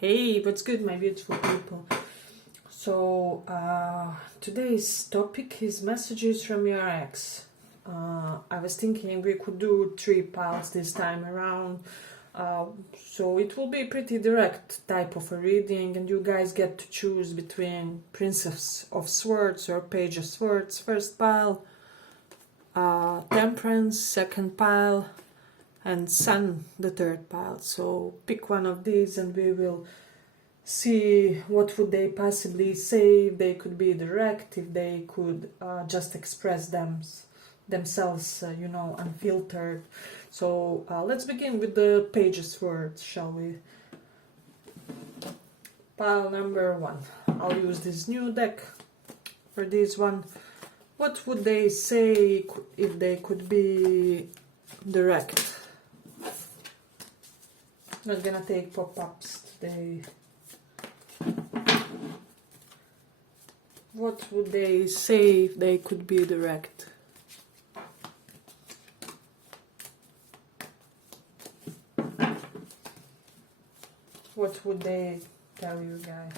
Hey, what's good, my beautiful people? So, today's topic is messages from your ex. I was thinking we could do 3 piles this time around. So it will be a pretty direct type of a reading, and you guys get to choose between Princess of Swords or Page of Swords, first pile, Temperance, second pile, and Sun, the third pile. So pick one of these and we will see what would they possibly say, if they could be direct, if they could just express themselves, unfiltered. So let's begin with the Page of Swords, shall we? Pile number 1. I'll use this new deck for this one. What would they say if they could be direct? Not gonna take pop-ups today. What would they say if they could be direct? What would they tell you guys?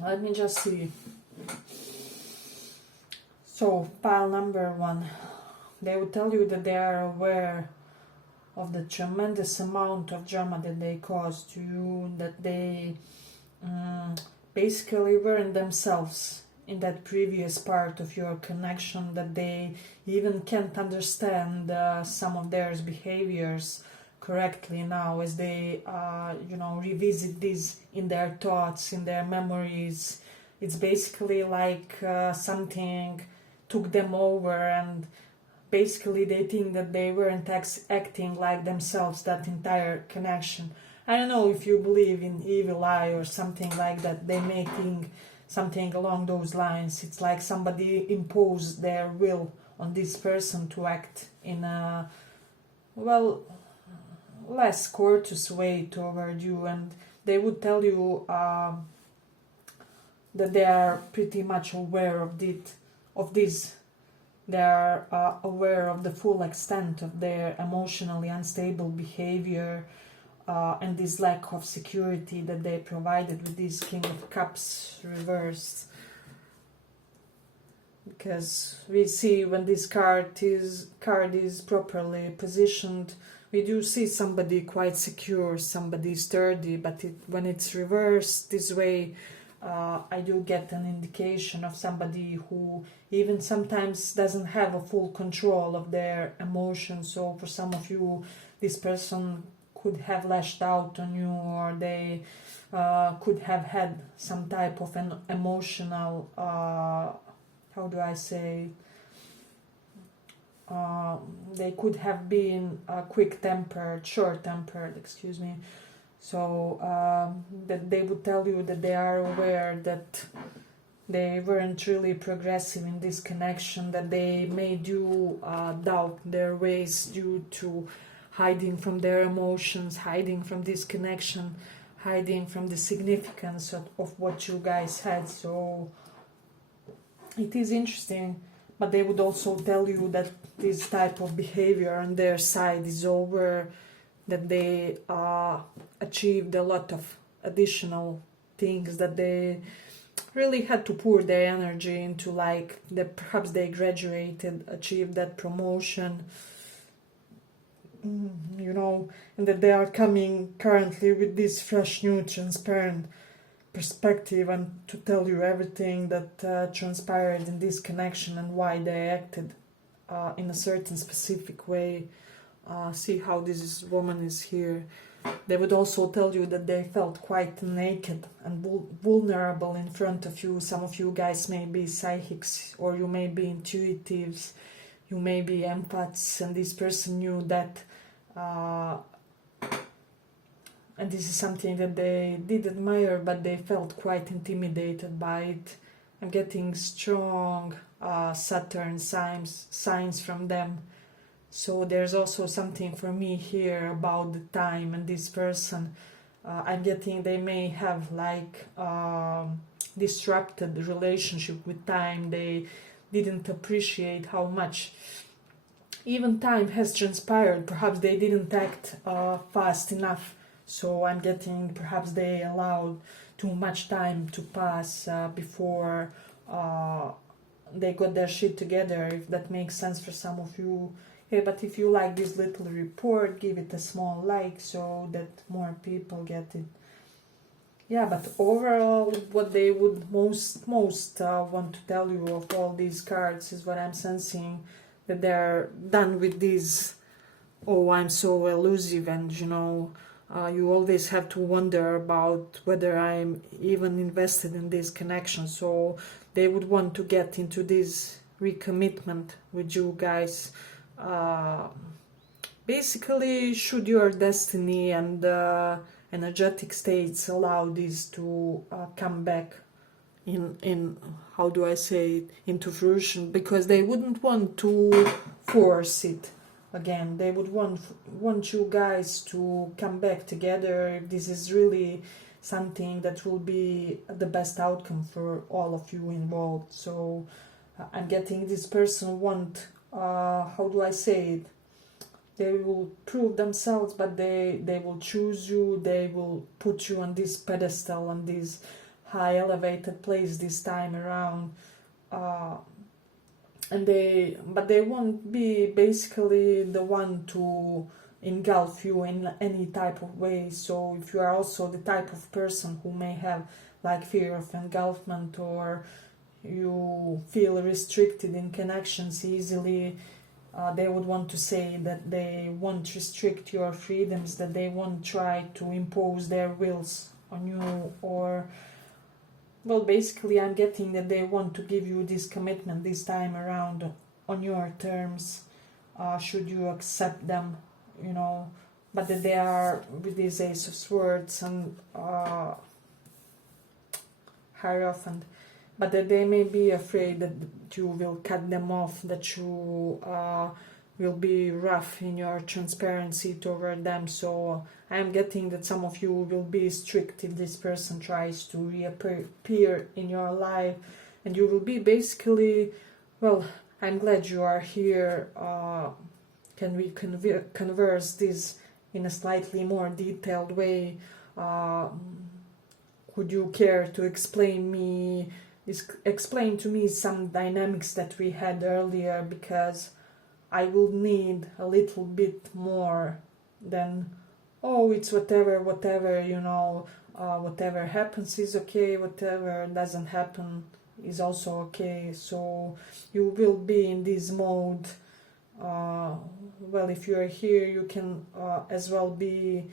Let me just see. So, pile number 1. They would tell you that they are aware of the tremendous amount of drama that they caused to you, that they basically weren't themselves in that previous part of your connection, that they even can't understand some of their behaviors correctly now as they revisit this in their thoughts, in their memories. It's basically like something took them over, and basically they think that they weren't acting like themselves that entire connection. I don't know if you believe in evil eye or something like that. They may think something along those lines. It's like somebody imposed their will on this person to act in a less courteous way toward you, and they would tell you that they are pretty much aware of this. They are aware of the full extent of their emotionally unstable behavior and this lack of security that they provided with this King of Cups reversed. Because we see when this card is properly positioned, we do see somebody quite secure, somebody sturdy, but when it's reversed this way, I do get an indication of somebody who even sometimes doesn't have a full control of their emotions. So for some of you, this person could have lashed out on you, or they could have had some type of an emotional, they could have been quick-tempered, short-tempered, excuse me. So that they would tell you that they are aware that they weren't really progressive in this connection, that they made you doubt their ways due to hiding from their emotions, hiding from this connection, hiding from the significance of what you guys had. So it is interesting, but they would also tell you that this type of behavior on their side is over, that they achieved a lot of additional things, that they really had to pour their energy into, like that perhaps they graduated, achieved that promotion, and that they are coming currently with this fresh, new, transparent perspective and to tell you everything that transpired in this connection and why they acted in a certain specific way. See how this woman is here. They would also tell you that they felt quite naked and vulnerable in front of you. Some of you guys may be psychics, or you may be intuitives, you may be empaths, and this person knew that. And this is something that they did admire, but they felt quite intimidated by it. I'm getting strong Saturn signs from them. So there's also something for me here about the time and this person. I'm getting they may have like disrupted the relationship with time. They didn't appreciate how much even time has transpired. Perhaps they didn't act fast enough. So I'm getting perhaps they allowed too much time to pass before they got their shit together, if that makes sense for some of you. Yeah, but if you like this little report, give it a small like so that more people get it. Yeah, but overall, what they would most want to tell you of all these cards is what I'm sensing, that they're done with this, oh, I'm so elusive, and you always have to wonder about whether I'm even invested in this connection. So they would want to get into this recommitment with you guys. Basically, should your destiny and energetic states allow this to come back in how do I say it, into fruition, because they wouldn't want to force it again. They would want you guys to come back together if this is really something that will be the best outcome for all of you involved. So I'm getting this person want, how do I say it, they will prove themselves, but they will choose you, they will put you on this pedestal, on this high elevated place this time around, but they won't be basically the one to engulf you in any type of way. So if you are also the type of person who may have like fear of engulfment, or you feel restricted in connections easily, they would want to say that they won't restrict your freedoms, that they won't try to impose their wills on you, or, well, basically I'm getting that they want to give you this commitment this time around on your terms, should you accept them, but that they are with this Ace of Swords and Hierophant, but that they may be afraid that you will cut them off, that you will be rough in your transparency toward them. So I am getting that some of you will be strict if this person tries to reappear in your life, and you will be basically, well, I'm glad you are here. Can we converse this in a slightly more detailed way? Would you care to explain to me some dynamics that we had earlier, because I will need a little bit more than, oh, it's whatever, whatever happens is okay, whatever doesn't happen is also okay. So you will be in this mode. Well, if you are here, you can as well be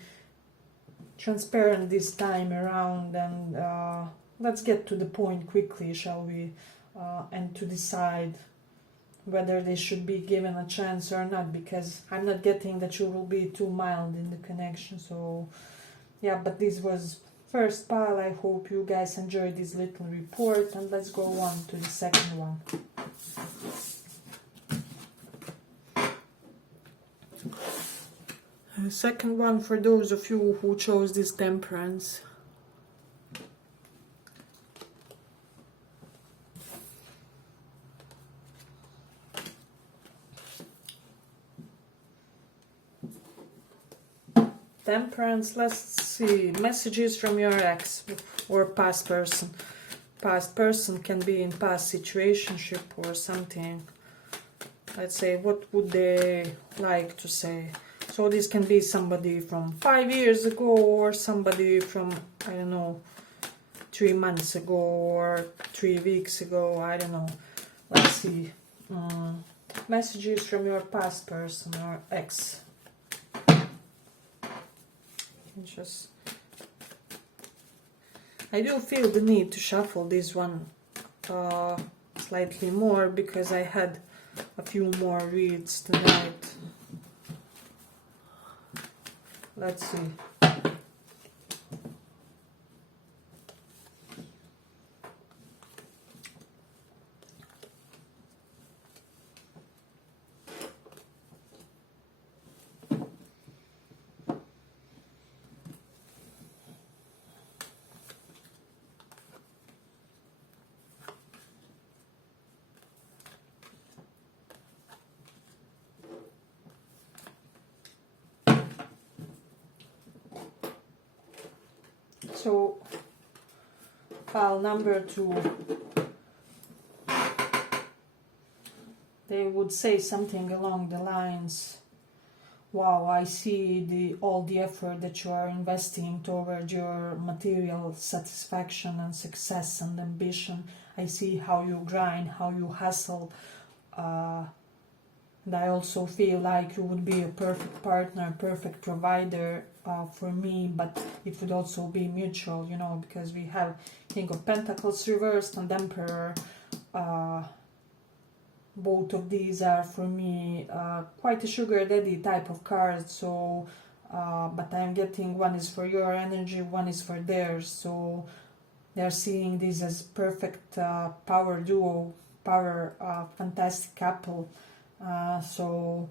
transparent this time around, and let's get to the point quickly, shall we, and to decide whether they should be given a chance or not, because I'm not getting that you will be too mild in the connection. So yeah, but this was first pile. I hope you guys enjoyed this little report, and let's go on to the second one. Second one, for those of you who chose this Temperance. Temperance, let's see, messages from your ex or past person. Past person can be in past situationship or something. Let's say, what would they like to say? So this can be somebody from 5 years ago, or somebody from, I don't know, 3 months ago, or 3 weeks ago, I don't know. Let's see. Messages from your past person or ex. I do feel the need to shuffle this one slightly more, because I had a few more reads tonight. Let's see. So pile number 2, they would say something along the lines, wow, I see all the effort that you are investing toward your material satisfaction and success and ambition. I see how you grind, how you hustle. And I also feel like you would be a perfect partner, perfect provider for me, but it would also be mutual, you know, because we have King of Pentacles reversed and Emperor. Both of these are for me quite a sugar daddy type of cards, so but I'm getting one is for your energy, one is for theirs, so they're seeing this as perfect power duo, fantastic couple. So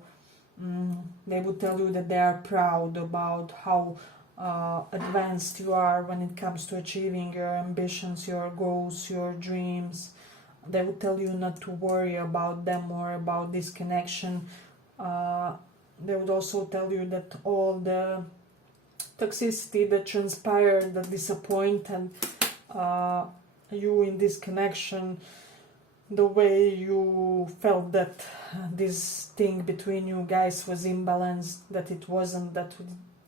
they would tell you that they are proud about how advanced you are when it comes to achieving your ambitions, your goals, your dreams. They would tell you not to worry about them or about this connection. They would also tell you that all the toxicity that transpired, that disappointed you in this connection, the way you felt that this thing between you guys was imbalanced, that it wasn't, that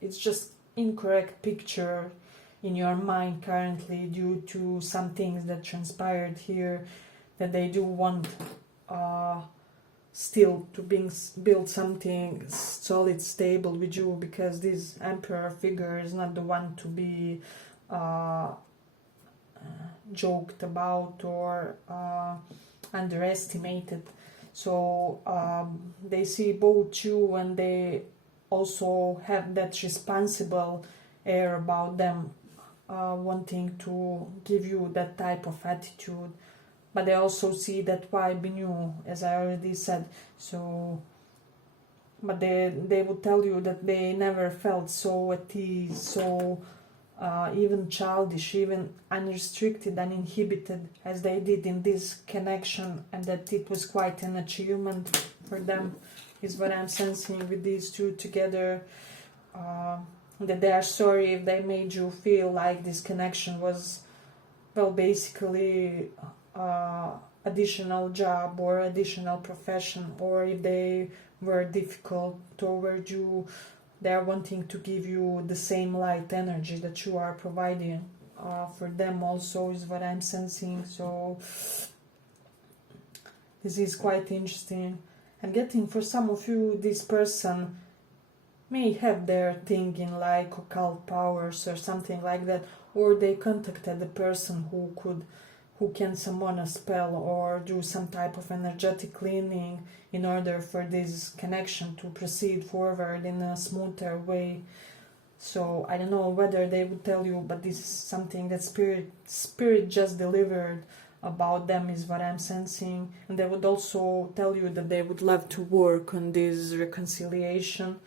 it's just incorrect picture in your mind currently due to some things that transpired here, that they do want still to build something solid, stable with you, because this Emperor figure is not the one to be joked about or underestimated. So they see both you, and they also have that responsible air about them, wanting to give you that type of attitude. But they also see that vibe in you, as I already said. So, but they would tell you that they never felt so at ease, so even childish, even unrestricted, uninhibited as they did in this connection, and that it was quite an achievement for them, is what I'm sensing with these two together. That they are sorry if they made you feel like this connection was, well, basically additional job or additional profession, or if they were difficult toward you. They are wanting to give you the same light energy that you are providing for them also, is what I'm sensing. So this is quite interesting. I'm getting, for some of you, this person may have their thing in like occult powers or something like that, or they contacted a person who can summon a spell or do some type of energetic cleaning in order for this connection to proceed forward in a smoother way. So I don't know whether they would tell you, but this is something that spirit just delivered about them, is what I'm sensing. And they would also tell you that they would love to work on this reconciliation,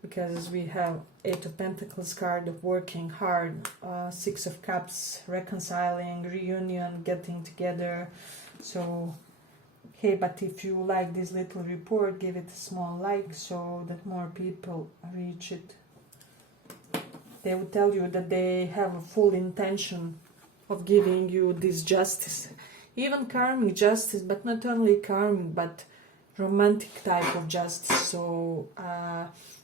because we have 8 of Pentacles card of working hard, 6 of Cups, reconciling, reunion, getting together. So hey, but if you like this little report, give it a small like so that more people reach it. They will tell you that they have a full intention of giving you this justice, even karmic justice, but not only karmic, but romantic type of justice. So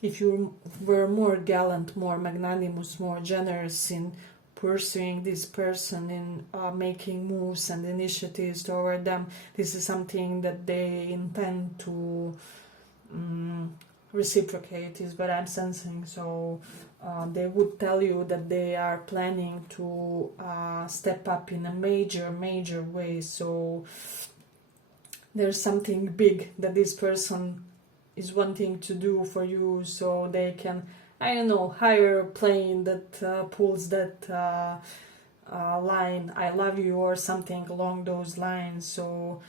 if you were more gallant, more magnanimous, more generous in pursuing this person, in making moves and initiatives toward them, this is something that they intend to reciprocate, is what I'm sensing. So they would tell you that they are planning to step up in a major way. So there's something big that this person is wanting to do for you, so they can, I don't know, hire a plane that pulls that line, I love you, or something along those lines. So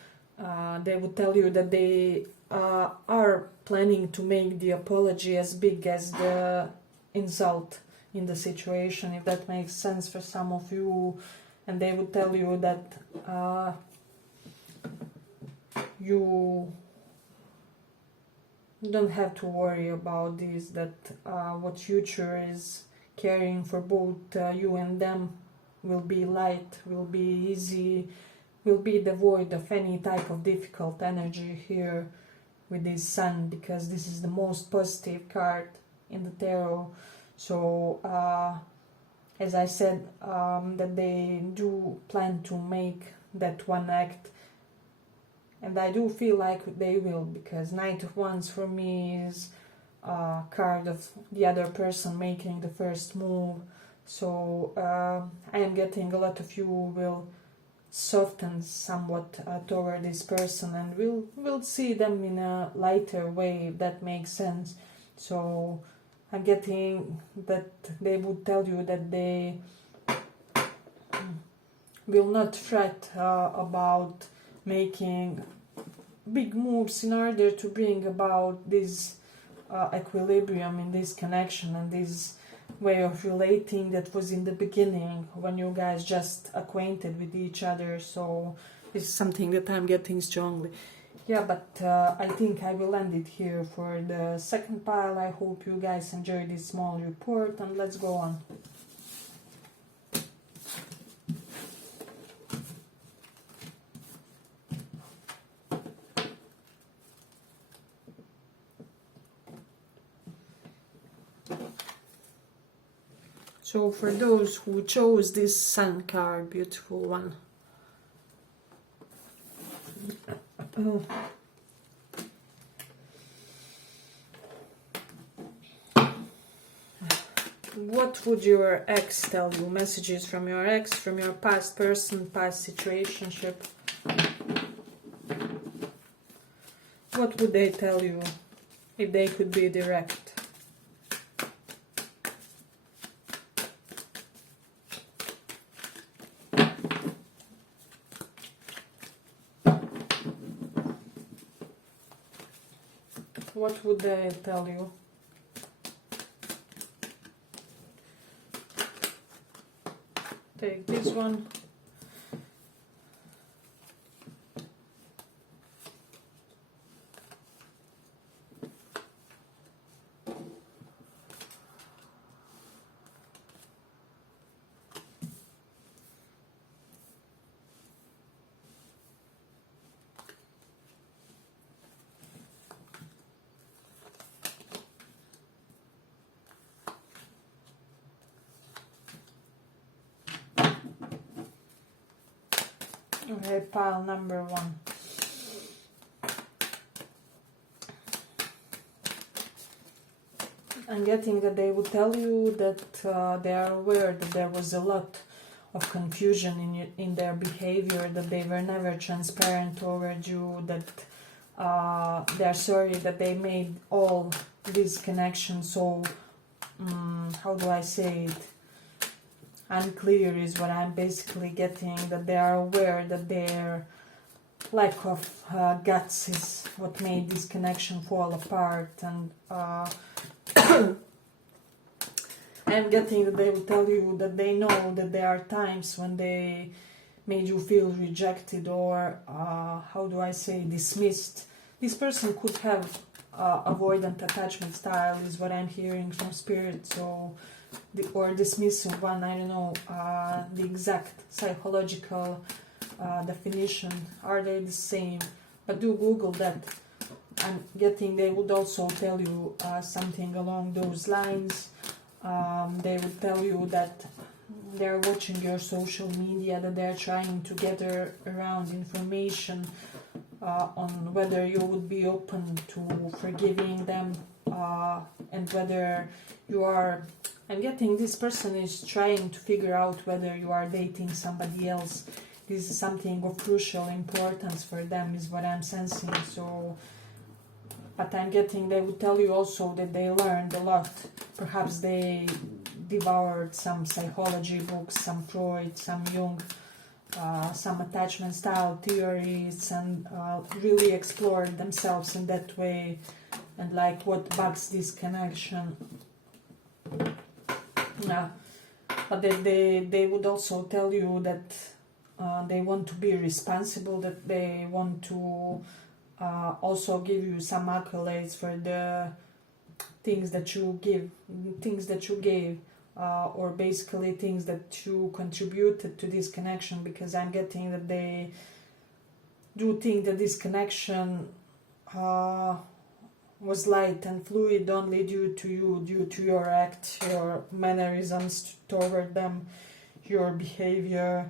they would tell you that they are planning to make the apology as big as the insult in the situation, if that makes sense for some of you. And they would tell you that you don't have to worry about this, that what future is caring for both you and them will be light, will be easy, will be devoid of any type of difficult energy here with this sun, because this is the most positive card in the tarot. So as I said, that they do plan to make that one act, and I do feel like they will, because Knight of Wands for me is a card of the other person making the first move. So I am getting a lot of you will soften somewhat toward this person, and we'll see them in a lighter way, if that makes sense. So I'm getting that they would tell you that they will not fret about making big moves in order to bring about this equilibrium in this connection and this way of relating that was in the beginning when you guys just acquainted with each other. So it's something that I'm getting strongly. Yeah, but I think I will end it here for the second pile. I hope you guys enjoyed this small report, and let's go on. So for those who chose this Sun card, beautiful one, what would your ex tell you? Messages from your ex, from your past person, past situationship. What would they tell you if they could be direct? What would they tell you? Take this one. Okay, pile number one. I'm getting that they would tell you that they are aware that there was a lot of confusion in their behavior, that they were never transparent toward you, that they're sorry that they made all these connections so, how do I say it? Unclear is what I'm basically getting, that they are aware that their lack of guts is what made this connection fall apart, and I'm getting that they will tell you that they know that there are times when they made you feel rejected or, how do I say, dismissed. This person could have avoidant attachment style is what I'm hearing from spirit, so or dismissive one, I don't know the exact psychological definition, are they the same, but do Google that. I'm getting they would also tell you something along those lines. They would tell you that they're watching your social media, that they're trying to gather around information on whether you would be open to forgiving them, and whether you are. I'm getting this person is trying to figure out whether you are dating somebody else. This is something of crucial importance for them, is what I'm sensing. So, but I'm getting they would tell you also that they learned a lot. Perhaps they devoured some psychology books, some Freud, some Jung, some attachment style theories, and really explored themselves in that way, and like what bugs this connection. Yeah, but they would also tell you that they want to be responsible, that they want to also give you some accolades for the things that you gave, or basically things that you contributed to this connection, because I'm getting that they do think that this connection was light and fluid only due to you, due to your act, your mannerisms toward them, your behavior,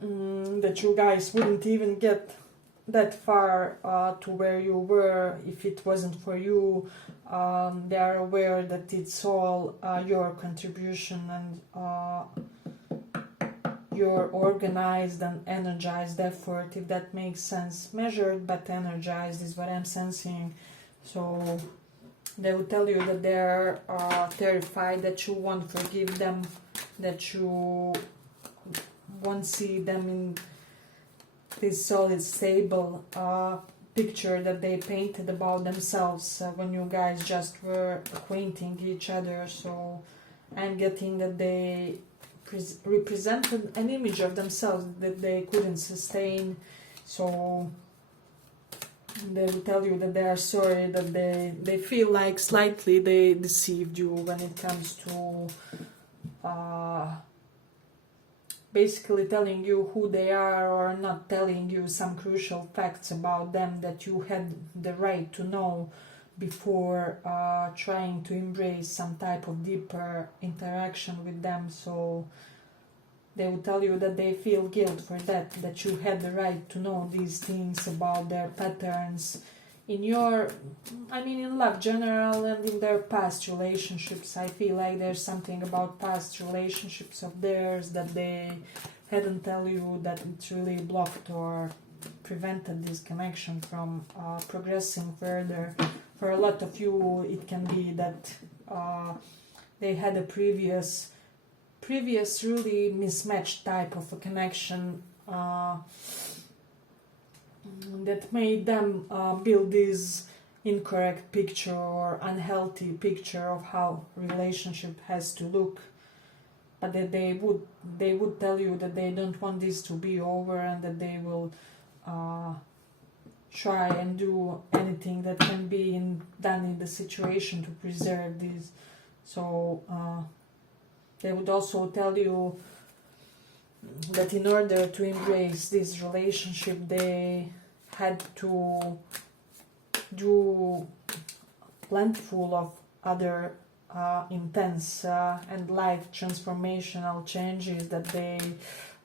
that you guys wouldn't even get that far to where you were if it wasn't for you. They are aware that it's all your contribution and your organized and energized effort, if that makes sense. Measured but energized is what I'm sensing. So they will tell you that they're terrified that you won't forgive them, that you won't see them in this solid, stable picture that they painted about themselves when you guys just were acquainting each other. So I'm getting that they represented an image of themselves that they couldn't sustain. So they will tell you that they are sorry, that they feel like slightly they deceived you when it comes to basically telling you who they are, or not telling you some crucial facts about them that you had the right to know before trying to embrace some type of deeper interaction with them. So they will tell you that they feel guilt for that you had the right to know these things about their patterns in in love general and in their past relationships. I feel like there's something about past relationships of theirs that they hadn't tell you, that it really blocked or prevented this connection from progressing further. For a lot of you, it can be that they had a previous really mismatched type of a connection that made them build this incorrect picture or unhealthy picture of how relationship has to look. But that they would tell you that they don't want this to be over, and that they will try and do anything that can be done in the situation to preserve this. So they would also tell you that in order to embrace this relationship, they had to do plentiful of other intense and life transformational changes that they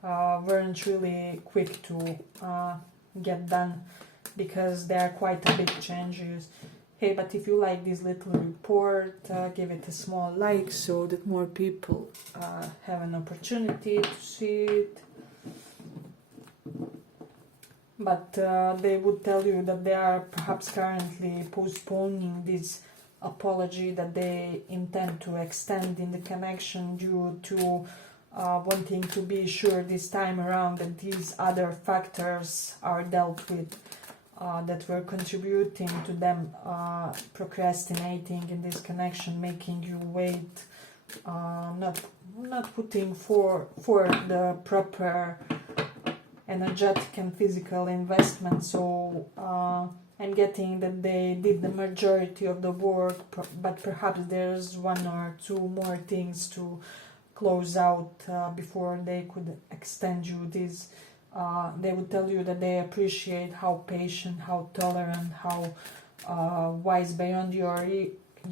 weren't really quick to get done, because they are quite a big changes. Hey, but if you like this little report, give it a small like so that more people have an opportunity to see it. But they would tell you that they are perhaps currently postponing this apology that they intend to extend in the connection, due to wanting to be sure this time around that these other factors are dealt with that were contributing to them procrastinating in this connection, making you wait, not putting for the proper energetic and physical investment. So I'm getting that they did the majority of the work, but perhaps there's one or two more things to close out before they could extend you this. They would tell you that they appreciate how patient, how tolerant, how wise beyond your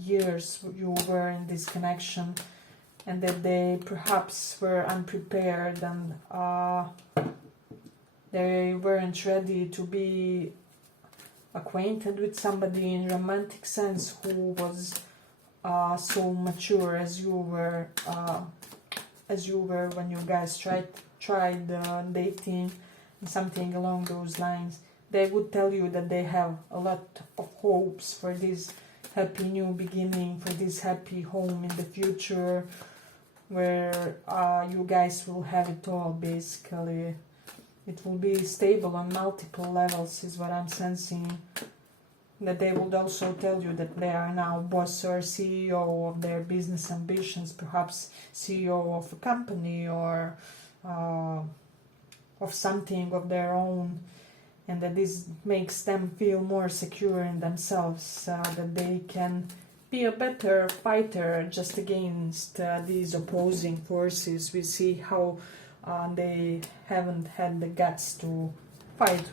years you were in this connection, and that they perhaps were unprepared and they weren't ready to be acquainted with somebody in romantic sense who was so mature as you were when you guys tried dating, something along those lines. They would tell you that they have a lot of hopes for this happy new beginning, for this happy home in the future, where you guys will have it all. Basically, it will be stable on multiple levels is what I'm sensing. That they would also tell you that they are now boss or CEO of their business ambitions, perhaps CEO of a company or of something of their own, and that this makes them feel more secure in themselves, that they can be a better fighter just against these opposing forces. We see how they haven't had the guts to fight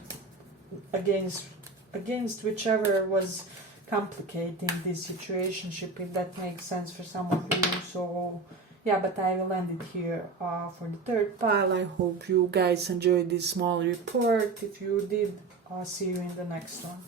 against whichever was complicating this situationship, if that makes sense for some of you. So yeah, but I will end it here for the third pile. I hope you guys enjoyed this small report. If you did, I'll see you in the next one.